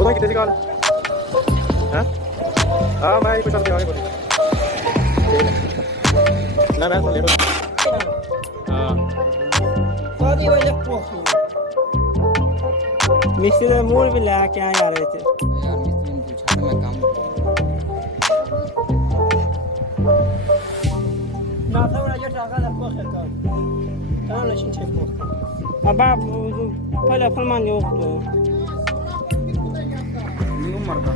ਉਦੋਂ ਕਿਤੇ ਸੀ ਕਾਲ ਹੈ ਆ ਮੈਂ ਕੋਈ ਚੱਲ ਕੇ ਆਏ ਕੋਈ ਨਾ ਮੈਂ ਸੁਣ ਲੈ ਹਾਂ ਸਾਡੀ ਵਜ੍ਹਾ ਪੋਸੂ ਮਿਸਟਰ ਦਾ ਮੂਲ ਵੀ ਲੈ ਕੇ ਆ ਯਾਰ ਇਹ ਚ ਯਾਰ ਮਿਸਟਰ ਨੂੰ ਛੱਡ ਮੈਂ ਕੰਮ ਨਾ ਤਾਂ ਉਹ ਜਿਹੜਾ ਟਾਕਾ ਦਾ ਪੋਸਟ ਕਰ ਤਾਂ ਲੈਸ਼ਨ ਚੈੱਕ ਪੋਸਟ ਅਬਾ ਪਹਿਲਾਂ ਫਰਮਾਨ ਜੋ ਨਹੀਂ ਮਰਦਾ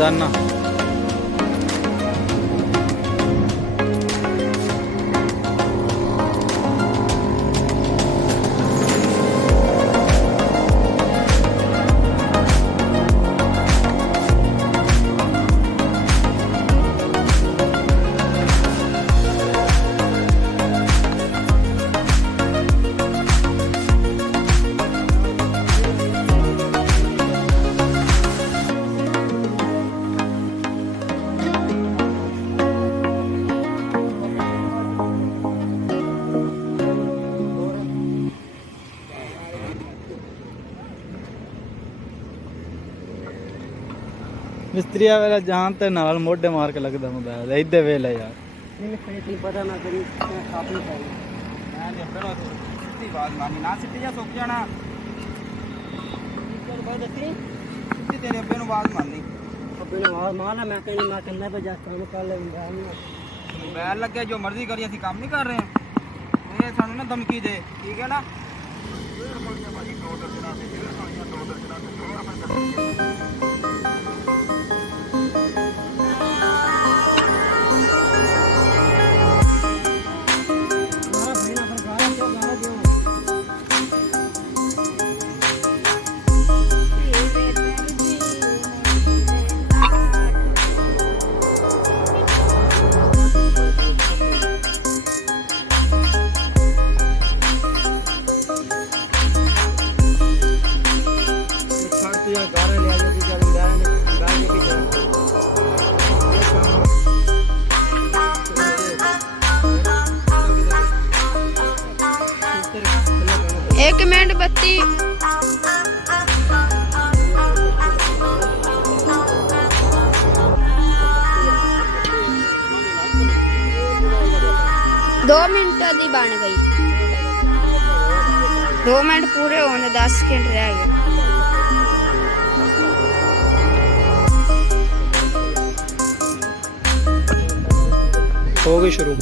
रोजाना। मिस्त्री वाला जान ते नाल मोढे मार के लगदा मोबाइल इधर वेल है यार। नहीं फिर पता ना करी काफी चाहिए मैं ने अपना सिटी आवाज मारनी ना सिटी जा सुक जाना चल भाई दसी सिटी तेरे अब्बे नु आवाज मारनी अब्बे ने आवाज मारना मैं कहनी मैं करना पे जा काम कर ले मोबाइल लगे जो मर्जी करी ਅਸੀਂ ਕੰਮ नहीं कर रहे हैं ये सानू ना धमकी दे ठीक है ना। एक मिनट बत्ती दो मिनट दी बन गई 2 मिनट पूरे होने 10 सेकंड रह गए। हो गई शुरू।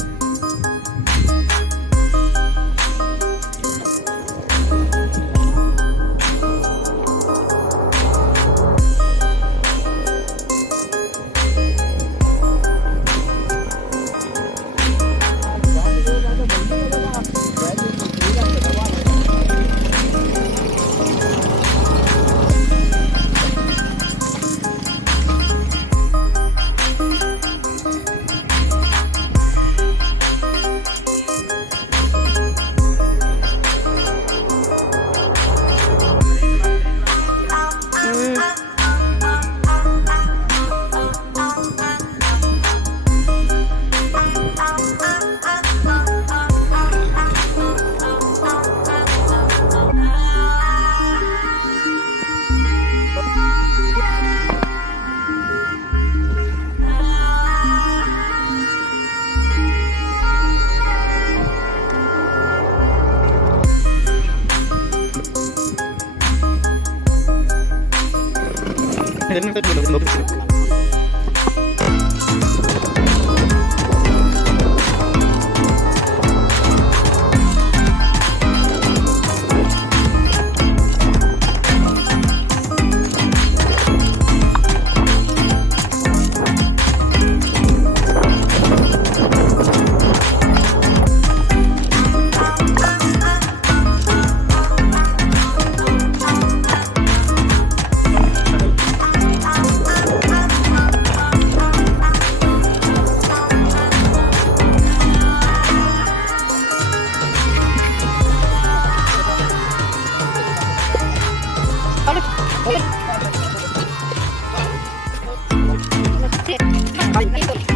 Thank you.